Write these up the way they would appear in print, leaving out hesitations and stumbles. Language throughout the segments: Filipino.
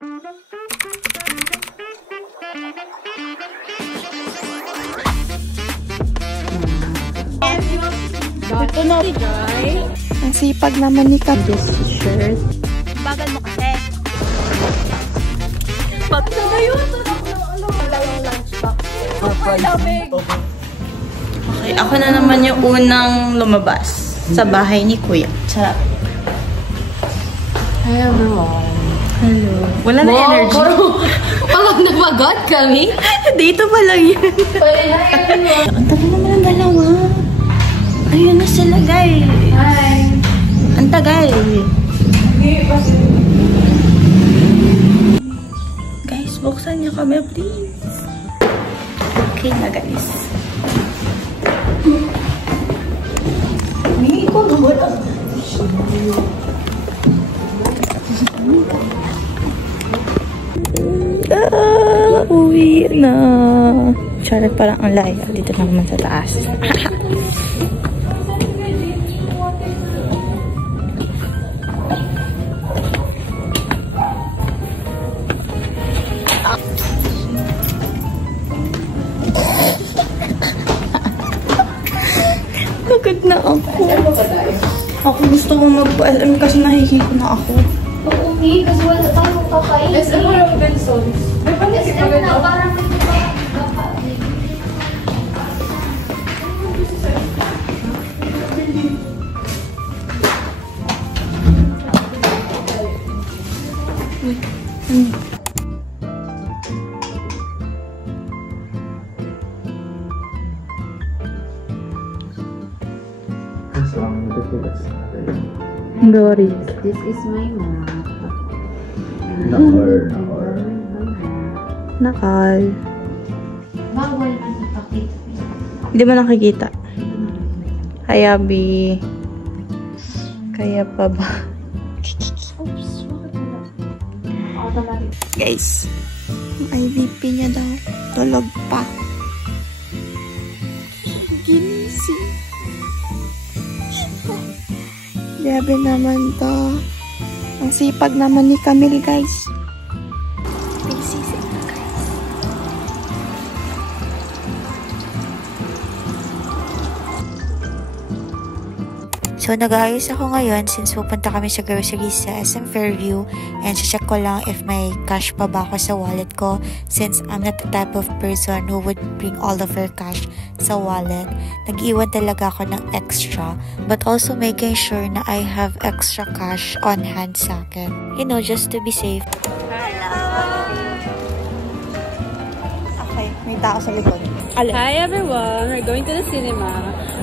Ito na, Joy. Ang sipag naman ni Kat. This shirt. Bagal mo kasi. Pati na yun. Wala yung lunch pack. Okay, ako na naman yung unang lumabas sa bahay ni Kuya. Sarap. Hi everyone. Hello. Wala na energy. Pagod na pagod kami. Dito pa lang yun. Ang tagal naman ang dalawa. Ayun na sila, guys. Hi. Ang tagal. Guys, buksan niyo kami, please. Okay na, guys. Hindi ko wala. Uwi na. Charot, parang ang laya. Dito na naman sa taas. Pagod na ako. Ako gusto kong mag-LM kasi nahihiko na ako. Okay, kasi wala tayong kakain. SM mo yung Bensons. SM na, parang may kakain. Dory. This is my map. Nakal. Bawal ipakita. Hindi mo nakikita. Hayabi. Kaya pa ba? Oops, bakit wala? Automatic. Guys, ang IVP niya daw. Tulog pa. Ginising. Grabe naman to. Ang sipag naman ni Camille, guys. Pinisisip na, guys. So, nag-aayos ako ngayon since pupunta kami sa groceries sa SM Fairview and check ko lang if may cash pa ba ako sa wallet ko since I'm not the type of person who would bring all of her cash sa wallet. Nag-iwan talaga ako ng extra but also making sure na I have extra cash on hand sa akin. You know, just to be safe. Hello! Okay, may tao sa likod. Hi everyone! We're going to the cinema.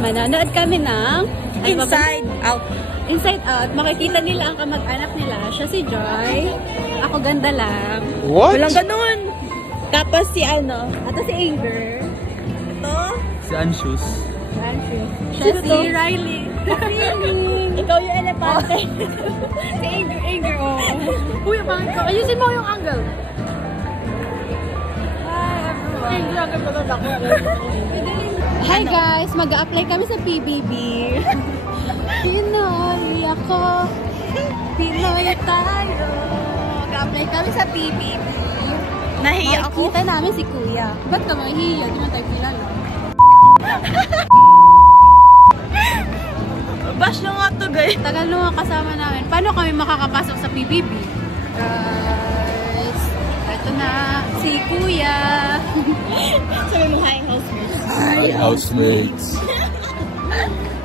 Mananood kami ng Inside Out. Inside Out. Makikita nila ang kamag-anak nila. Siya si Joy. Ako ganda lang. What? Walang ganun. Tapos si ano? Ito si Anger. Ito? Si Anshus. Siya si Riley. Ikaw yung elepante. Si Anger, oh. Uy, bakit ko? Ayusin mo yung angle. Hi, everyone. Hi guys! Mag-a-apply kami sa PBB. Pinoy ako. Pinoy tayo. Mag-a-apply kami sa PBB. Nahiya ako. Makikita namin si Kuya. Ba't ka mahihiya? Di man tayo kilala. Bash nyo nga to, guys. Tagal nung kasama namin. Paano kami makakapasok sa PBB? Guys, ito na si Kuya. Sabi mo, hi, housemates. Hi, housemates.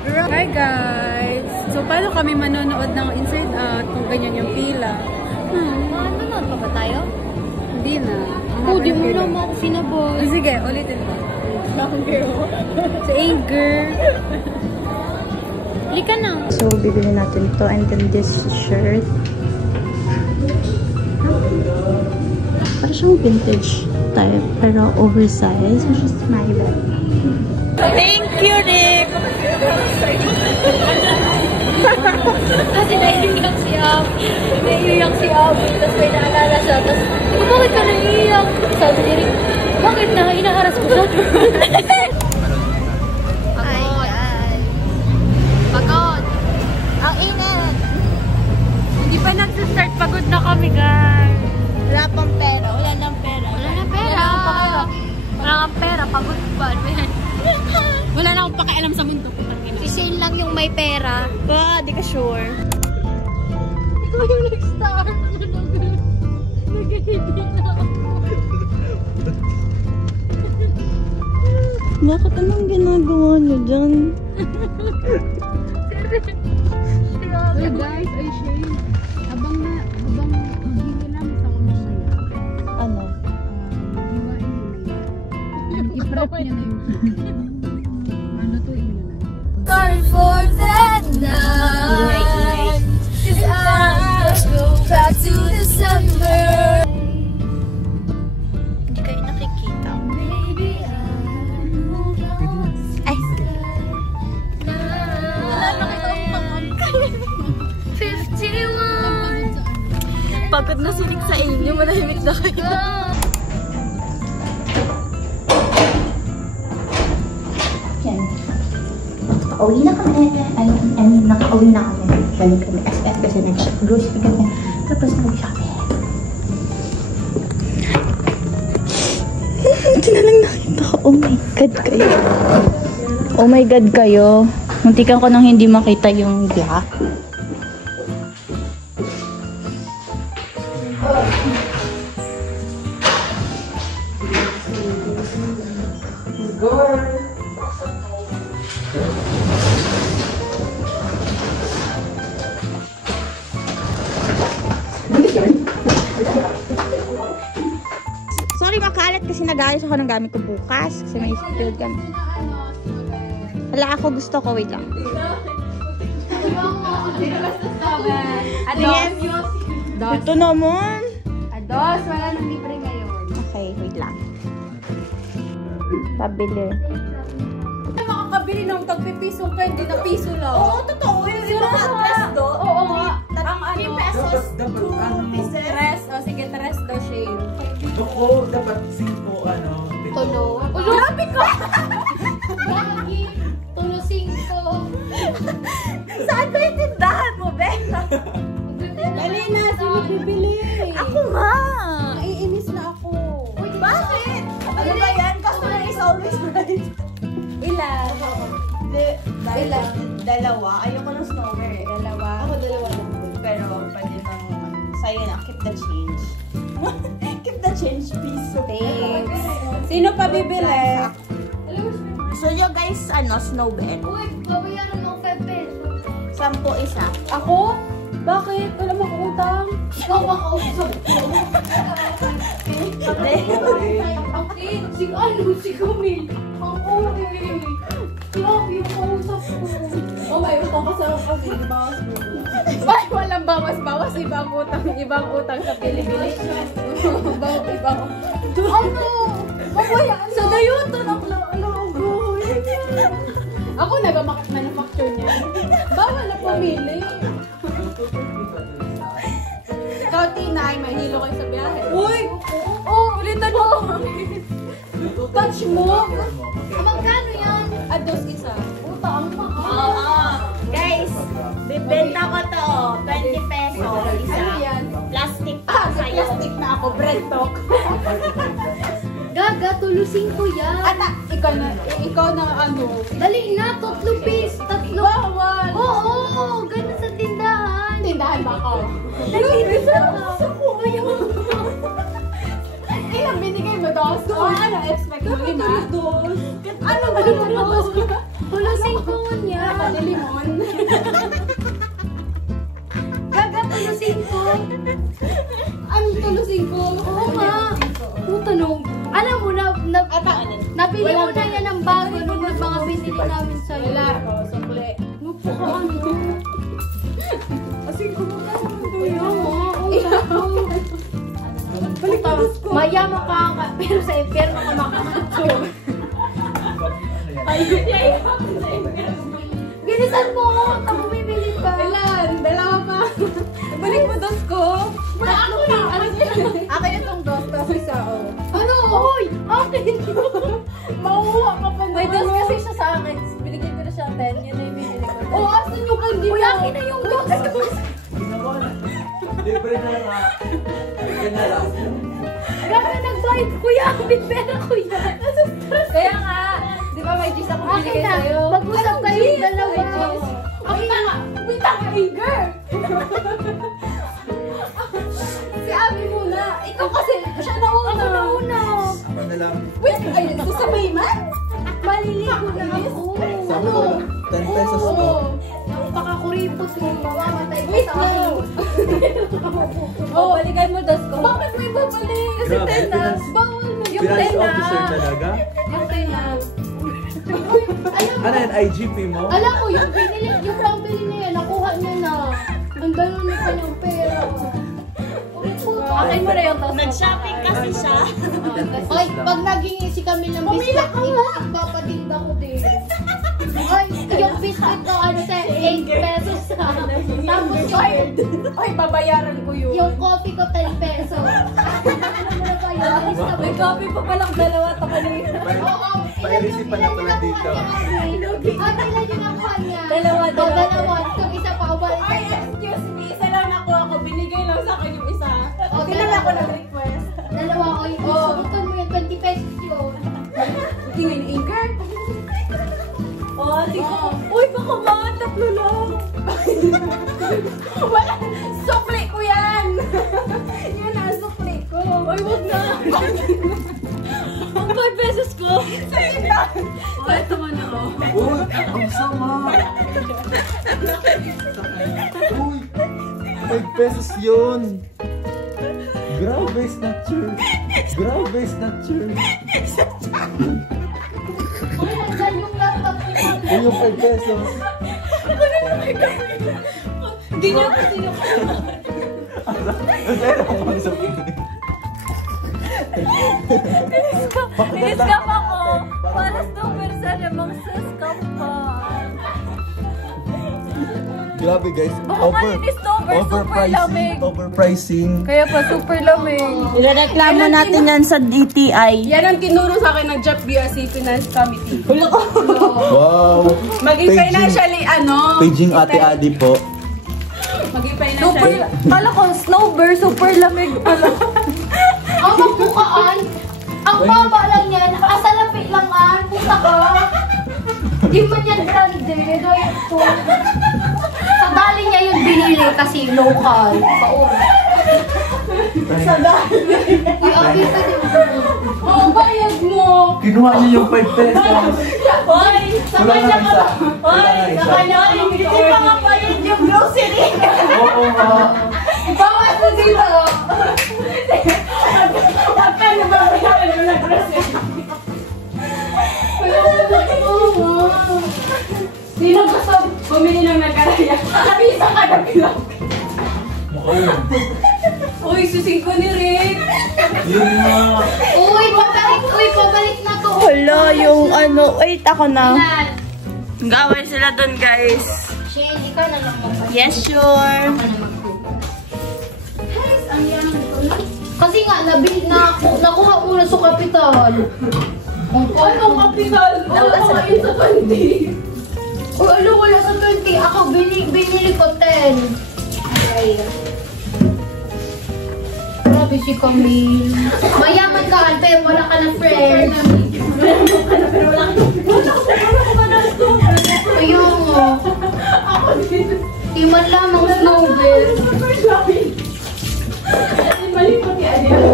Hi guys! So, paano kami manonood ng Inside Out kung ganyan yung pila? Manonood pa ba tayo? Hindi na. Oh, di mo naman sinabot. Sige, ulitin mo. Si Anger. Halika na. So, bibili natin to and then this shirt. Parang siyang vintage type, pero oversized, which is my bag. Thank you, Rick! Kasi naiiyak si Abby. Naiiyak si Abby. Tapos may naalala siya. Tapos, bakit ka naiiyak? Sabi ni Rick, bakit na? Inaharas ko siya. Hi guys! Pagod! Ang init! Hindi pa nagsistart. Pagod na kami guys. pera. Di ka sure. Ikaw yung nag-star. Nagigigil na ako. Bakit anong ginagawa niyo dyan? Hey guys, ay shame. Habang maghihilang sa mamaya. Ano? Hiwain nyo na yun. I-prep nyo na yun. Lutuin nyo na. Sorry for that night. 'Cause I go back to December. Hindi kayo nakikita. Maybe Ay, 51. pagod na sinig sa inyo. Malahimik na kayo. Yan. Nakauwi na kami. Nakauwi na kami. Galing kami SF kasi nag-shop grocery kami. Tapos nag-shopping. Hindi na lang nakita ko. Oh my God kayo. Oh my God kayo. Muntikan ko nang hindi makita yung black. Sorry, makalat kasi nag-ayos ako ng gamit ko bukas. Kasi may field kami. Hala, ako gusto ko. Wait lang. Ados. Ito naman. Ados, wala nang libre ngayon. Okay, wait lang. Pabili. Makakabili ng tagpipiso ka, hindi na piso lang. Oo, totoo. Yung mga dress do. Oo nga. Ang 3 pesos, 2 pieces. Tres. O sige, tres daw shade. Doko, dapat 5, Tulo. Grabe ka! Lagi. Tulo 5. Saan ba yung tindahan mo, Be? Dali na, sino bibili? Ako nga. Naiinis na ako. Uy, bakit? Ano ba yan? Customer is always right. Ilan? Ilan? Dalawa. Ayoko ng snowwear. Dalawa. Ako dalawa lang. Pero pwede nang sa'yo na. Keep the change. Keep the change, please. Thanks. Sino pa bibili? So nyo guys, snowbell. Uy, babayaran mo 5 pesos. 10 isa. Ako? Bakit? Wala mo utang. Ikaw makausap ko. Si Camille. Ang uri. Love yung kausap ko. Oh, may utang ka sa kasi, di ba? Ay, walang bawas-bawas. Ibang utang sa Pili-Pili. Ibang. Ano? Babayaan Sa dayuton ako lang. Ako nag-manufacture niya. Bawal na pumili. Ikaw, Tinay, may hilo kayo sa biyahe. Uy! Oh, ulitan mo! Touch mo! Magkano yan? Ados isa. Puta, ang mahal. Oo. Guys, bibenta ko to. 20 pesos isa. Ano yan? Plastic pa sa'yo. Plastic na ako. Bread talk. Gaga, tulusin ko yan. Ata, ikaw na ano. Dali na, 3 piece. 3. Bawal! Oo, ganun sa tindahan. Tindahan ba ako? Dali na. Ako, ayaw. Ilang binigay mo, dos? Ano expect mo? 5? Ano ba Ano yung ba? dos? Tulusin ko niya. Nakalilimon. Gaga, tulusin ko. Ano tulusin ko? Oo nga. Puta nung, alam mo na, nabili mo na yan ng bago nung mga binili namin sa'yo. Wala. Sukli. Ano? Kasi kumakain mo Puta, mayaman ka, pero sa impyerno ka makakatso. Bilisan mo, tapos bibili ka. Ilan? Dalawa pa. Balik mo dos ko. Wala ako na. Akin itong dos, tapos isa o. Ano? Uy! Akin! Mauha ka pa May dos kasi siya sa akin. Binigay ko na siya 10. Yun na yung binili ko. Oo, asan yung candy mo? Uy, akin na yung dos! Libre na nga. Libre na lang. Gano'n nagbayad, kuya! May pera, kuya! Kaya nga, di ba may cheese ako Akin binigay na. sa'yo? Mag-usap kayong dalawa. Ang tanga! Wait lang, anger! Si Abby muna. Ikaw kasi, siya nauna. Ako nauna. Ako na lang. Wait, ay, sasabay man? Maliligo na ako. Sabi ko, 10 pesos to. Napakakuripot mo. Mamamatay ko Wait sa lang. akin. Oh, balikan mo, das ko. Bakit may babalik? Kasi Grabe, 10 na. Bawal mo. Yung 10 Finance na. officer talaga? Yung 10 na. Ano yan, IGP mo? Alam mo, yung pambili niya yan, nakuha niya na. Ang gano'n na kanyang pera. Akin mo na yung tas. Nag-shopping kasi siya. Ay, pag naging kami ng biscuit, ipapadinda ko din. Ay, yung biscuit ko, ano tayo, 8 pesos sa. Tapos Ay, babayaran ko yun. yung coffee ko, 10 pesos. Ano mo na kayo? Alis na May copy pa palang dalawa to kanina. May receipt pa na pala dito. At ilan yung nakuha niya? Dalawa. Dalawa. Itong isa pa, ubalik. Ay, excuse me. Isa lang nakuha ko. Binigay lang sa akin yung isa. O, Hindi lang ako nag-request. Dalawa ko. Subukan mo yan, 20 pesos yun. Tingin ni Inger. Oh, tingin. Uy, baka mga tatlo lang. Wala. Sukli ko yan. Yan na, sukli ko. Uy, wag na. Ang 5 pesos ko. Sige na. Oh, ito mo na, oh. Uy, ang sama! Uy, 5 pesos yun! Grabe, snatcher! Grabe, snatcher! Uy, nandyan yung laptop niya. Uy, yung 5 pesos! Hindi niya ako sinukuha. Nasaya ako pang sabihin. Iniskap ako. Para sa persa namang saskap pa. Grabe guys, Baka nga in-stopper, super lamig. overpricing. Kaya pa super lamig. Ireklamo natin yan sa DTI. Yan ang tinuro sa akin ng Jeff BRC Finance Committee. Wow! Maging Paging- financially, Paging Ate Adi po. Maging financially. Kala ko, snowbird, super lamig pala. Ang magbukaan, ang baba lang yan, asalapit lang man, puta ka. Di man yan branded, ay ito. Sa dali niya yung binili kasi local. Sa dali. Uy, abi pa din. Oh, bayad mo. Kinuha niya yung 5 pesos. Hoy, sa Wala kanya na ka isa. ba? Hoy, sa kanya, hindi pa nga bayad yung grocery. Oo nga. Bawas mo dito. Magkano ba bayaran mo na grocery? Sino gusto bumili ng nagkaraya? Isa ka na bilang. Uy, susing ko ni Rick. Yun nga. Uy, pabalik na to. Hala, yung wait, ako na. Yan. Gawin sila dun, guys. Shane, ikaw na lang magpapalito. Yes, sure. Ako na magpapalito. Ang yan ko na. Kasi nga, nakuha muna sa kapital. Anong kapital? Wala ka kayo sa 20. Uy, ano, wala sa 20. Ako, binili ko 10. Okay. Grabe si Camille. Mayaman ka, pero wala ka ng friends. Ayun mo. Iman lamang snowbird. Malikot ni Adele.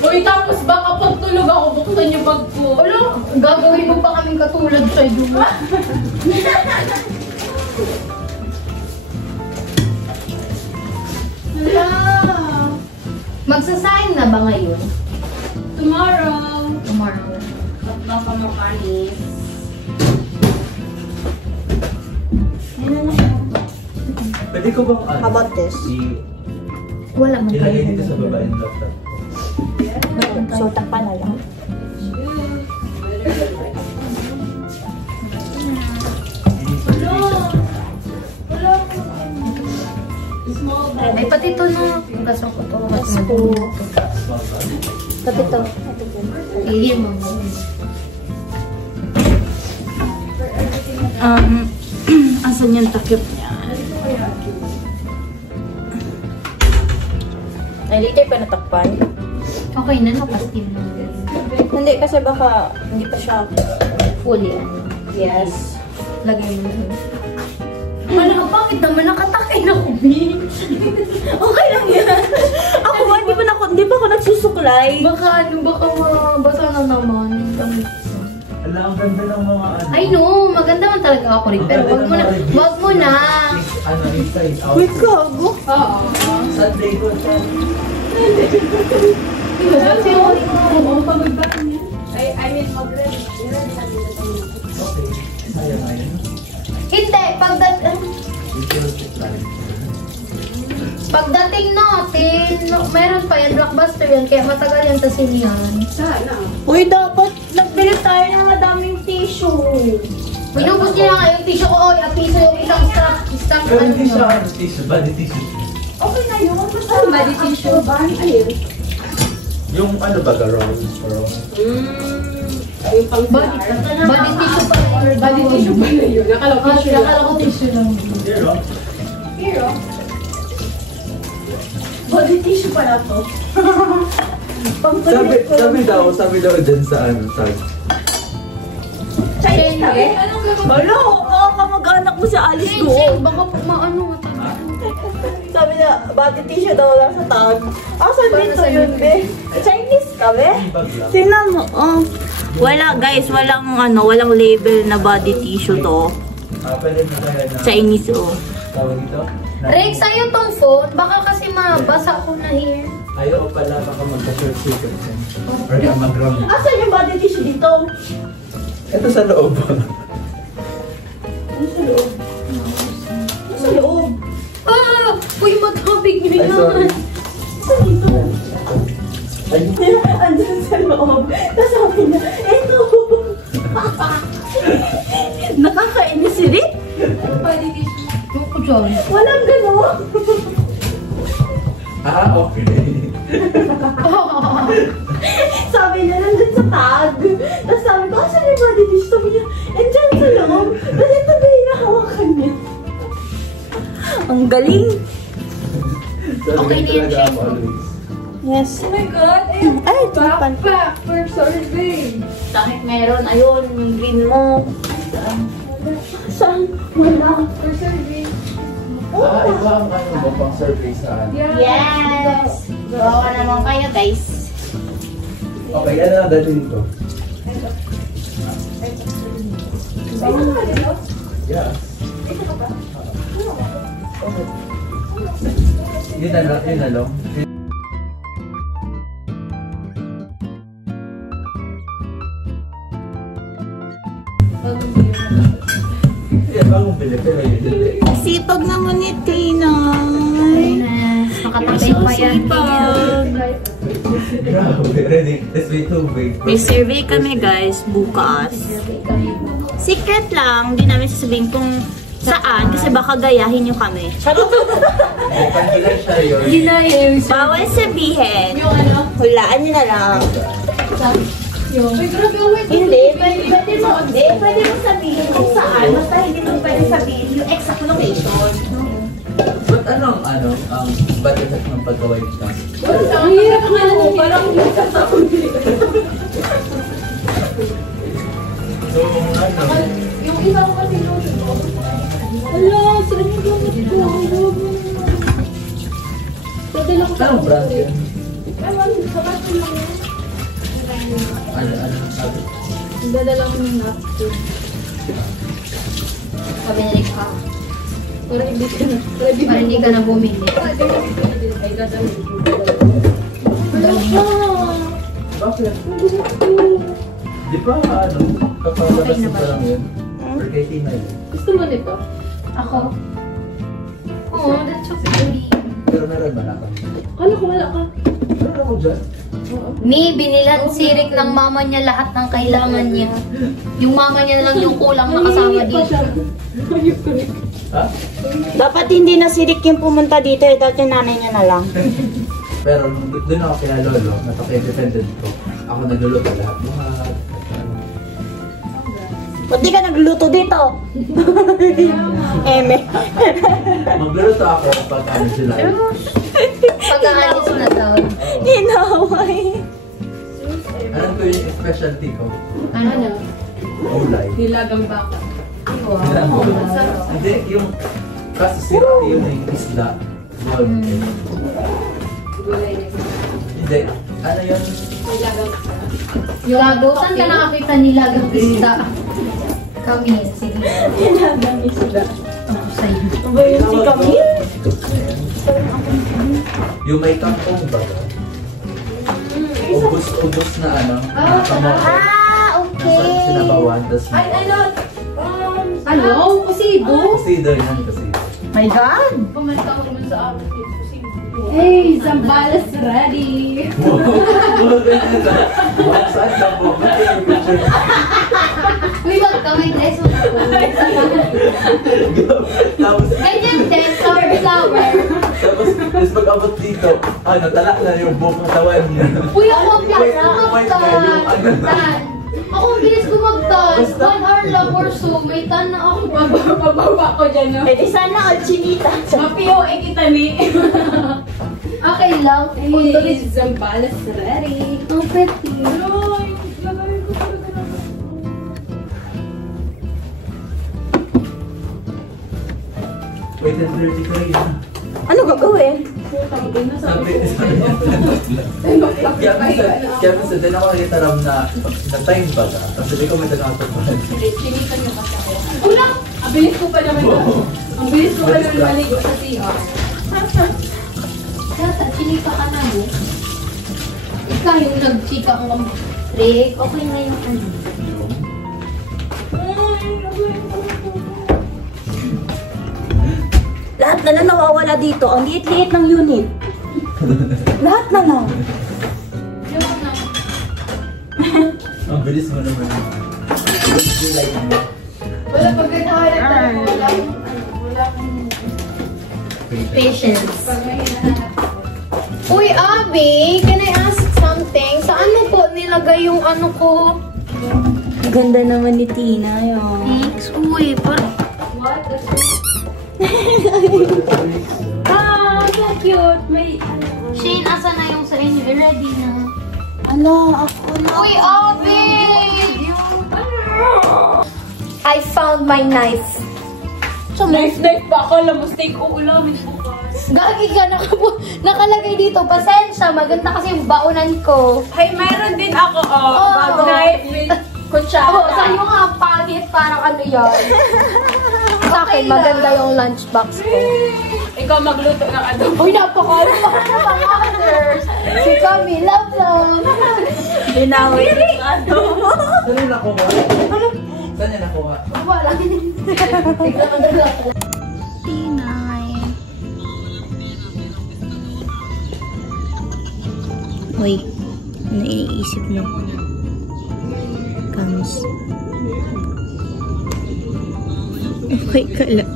Uy, tapos baka pag tulog ako, buksan yung bag ko. Ano? Gagawin mo pa kaming katulad sa iyo. Hala. Magsasaing na ba ngayon? Tomorrow. Tomorrow. Tatlo ka mo kanis. Pwede ko bang How about this? Wala man ilagay dito sa baba yung laptop? So, takpan na lang. Ay, pati ito na. Gaso ko to. Pati ito. Ihin mo. Asan yung takip niya? Ay, dito pa natakpan. Okay na, nakasteam na. Hindi, kasi baka hindi pa siya. Fully. Yes. Lagay mo na. Bakit naman nakatakay na ko, B? Okay lang yan. Ako ba, hindi pa ako nagsusuklay. Baka mabasa na naman. Ala, ang ganda ng mga ano. I know, maganda man talaga ako rin. Pero wag mo na. Ano, inside out. Wait, gago. Oo. Sunday ko siya. Okay. Sayang. Hindi, pagdating natin, meron pa yan, blockbuster yan, kaya matagal yan sa sinihan. Uy, dapat nagbili tayo ng madaming tissue. Pinubos niya nga yung tissue ko, at piso yung isang stack, Pero ano hindi siya nyo. ano, tissue, body tissue. Okay na yun. Basta body tissue. Yung ano ba, rose? Body tissue pa rin. Body tissue ba na yun? Nakala ko tissue lang. Zero. Body tissue pala to. Sabi daw dyan sa ano, tag. Chinese ka eh? Wala, kamag-anak mo sa Alice Ching, doon. baka maano mata. Sabi na, body tissue daw lang sa tag. Asan dito yun, be? Chinese ka, be? Tingnan mo, oh. Wala, guys, walang label na body tissue to. Pwede na kaya na Chinese, oh. tawag ito? Rex, sa'yo tong phone, baka kasi mabasa ko na here. Ayaw pala, baka magka-short circuit yan. Or mag-ram. Asan yung body tissue dito? Ito sa loob. Ano sa loob? Ano sa loob? Ah! Uy, matabig nyo Ay, sorry. yan. Saan dito? Ay, Andun sa loob. Tapos sabi niya, eto. Nakakainis si Rick. Yung ko dyan. Walang gano'n. okay. Sabi niya, nandun sa tag. Tapos sabi ko, asan yung body tissue? Sabi niya, andyan sa loob. Tapos ito ba yung nahawakan niya? Ang galing. Okay na yan, Shane. Yes. Oh my God! Ay, tulipan. Backpack for survey! Kahit meron, ayun, yung green mo. Saan? Wala. For survey! Iba ang ano ba pang survey sa ano? Yes! Bawa naman kayo, guys. Okay, ano na dati dito? Yeah. Okay. Yun na lang. Yeah, bagong bili, pero yun hindi. Sipag naman ni Tinay. Makatapay pa yan. Grabe, ready. Let's wait too big. May survey kami, guys, bukas. Secret lang, hindi namin sasabihin kung saan, kasi baka gayahin nyo kami. Confidential yun. Hindi na yun. Bawal sabihin. Yung ano? Hulaan nyo na lang. May grabe yung wait. Hindi, pwede mo sabihin kung saan, basta hindi mo pwede sabihin yung exact location. But anong bad effect ng paggawa nito? Ang hirap nga ako, parang hindi sa taon. So, ano? Yung isa ko kasi lotion ko. Ala, sila yung gamit ko. Pwede lang sa Anong brand yan? Ewan, sabat ko lang yan. Ano sabi? Dadala ko ng napkin. Sabi ni Rick ha. Para hindi ka na. Para hindi ka na bumili. Ay, dadalhin ko. Wala siya. Bakit? Gusto ko. Di ba kapalabas mo pa lang yun? Or kay Tina yun? Gusto mo nito? Ako? Oh, that's so pretty. Pero meron ba na ako? Kala ko wala ka. Meron ako dyan. Mi, binilan si Rick ng mama niya lahat ng kailangan niya. Yung mama niya lang yung kulang na kasama dito. Ha? Dapat hindi na si Rick yung pumunta dito, dati yung nanay niya na lang. Pero nung doon ako kaya lolo, napaka-independent ko. Ako nagluluto lahat. Ba't di ka nagluto dito? Eme. Magluluto ako kapag ano sila. Pag-aalis na daw. Ginaway. Alam ko yung specialty ko. Ano? Gulay. Nilagang baka. Wow. Hindi, yung kasi sira yun yung isda. Gulay niya. Hindi. Ano yun? Nilagang Lago, saan ka nakakita nilagang isda? Kami, sige. Nilagang isda. Ako sa'yo. Ano ba yun si Camille? Yung may kangkong ba? Ubus na ano? Okay. Sinabawan, tapos Ano? Kusido? consider yan kasi. My God! Pumunta ko naman sa amin. Hey, Zambales ready. Saan ka po? Uy, wag ka, may dress mo na po. Tapos, Ganyan din, flower. tapos pag-abot dito, ano, talak na yung buong katawan niya. Uy, ako ang bilis Wait, kumagtan. Ako ang bilis kumagtan. 1 hour lang or so, may tan na ako. Pababa ko dyan, no? Eh di sana all chinita. Mapiyo, kita ni. Okay lang. Punto ni Zambales ready. Ang pretty. Ay, lagay ko talaga na. Wait, 10:30 ko rin. Ano gagawin? Kaya minsan din ako nakitaram na time ba ka? Tapos hindi ko may tanong ako pa. Chinitan niyo kasi ako. Una! Ang bilis ko pa naman na. Ang bilis ko pa naman maligo sa CR. Tata, chinika ka na mo. Ikaw yung nag-chika ang break. Okay na yung ano. Lahat na lang nawawala dito. Ang liit-liit ng unit. Lahat na lang. Ang bilis mo naman. Gulay mo. Wala pag naghahanap tayo. Wala akong Patience. pag may hinahanap ako. Uy, Abby, can I ask something? Sa ano po nilagay yung ano ko? Ganda naman ni Tina yun. Thanks. Uy, parang... What? Ah, so cute. May... Shane, asa na yung sa inyo? Ready na. Ala, ako na. Uy, Abby! I found my knife. So, Knife pa ako. Alam mo, steak o ulamin bukas. Gagi ka, nakalagay dito. Pasensya, maganda kasi yung baonan ko. Ay, mayroon din ako, Oh. bag knife with kutsara. Oh, sa'yo nga, pangit, parang ano yan. Sa akin, maganda yung lunchbox ko. Ikaw magluto ng adobo. Uy, napakalo pa ka ng mga others. Si Camille, love. Binawi yung ano. Saan yung nakuha? Saan yung nakuha? Wala. Tinay. Uy, ano iniisip mo? Kamus. Okay ka lang.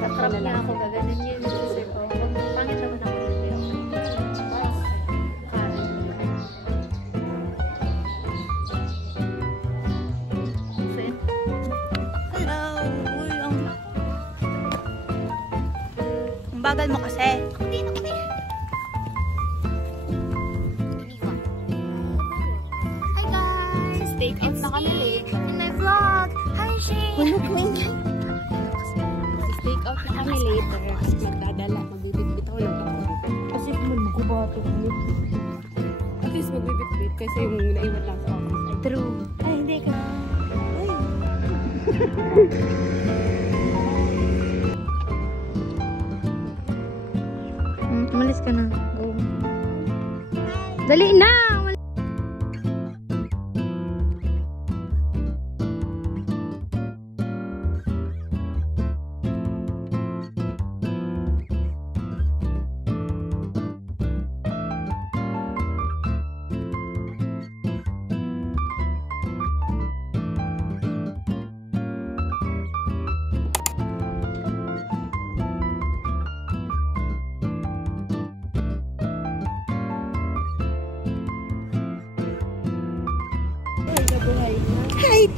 Nakrap niya ako, gaganon yun. Sir ko, pangit naman ako. Hello. Uy, ang bagal mo kasi. Hi guys! Take off na kami later. In my vlog! Hi, Shane! Take out na kami later. Magdadala, magbibit-bit ako ng ako. Kasi magkubato ko. At least magbibit-bit kasi yung naiwan lang sa office. True. Ay, hindi ka. Uy. Umalis ka na. Go. Dali na!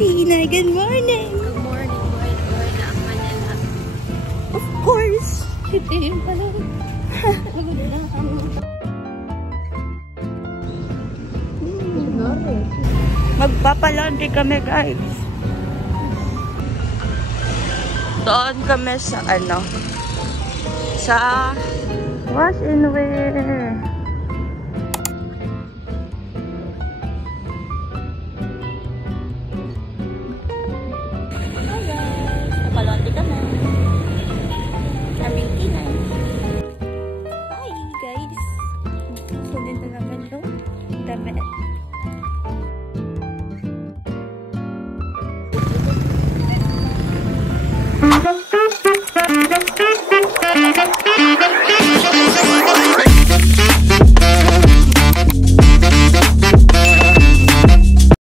Tina. Good morning. Good morning, buhay na ang Manila. Of course. Ito yung pala. Magpapalaundry kami, guys. Doon kami sa ano, sa wash and wear.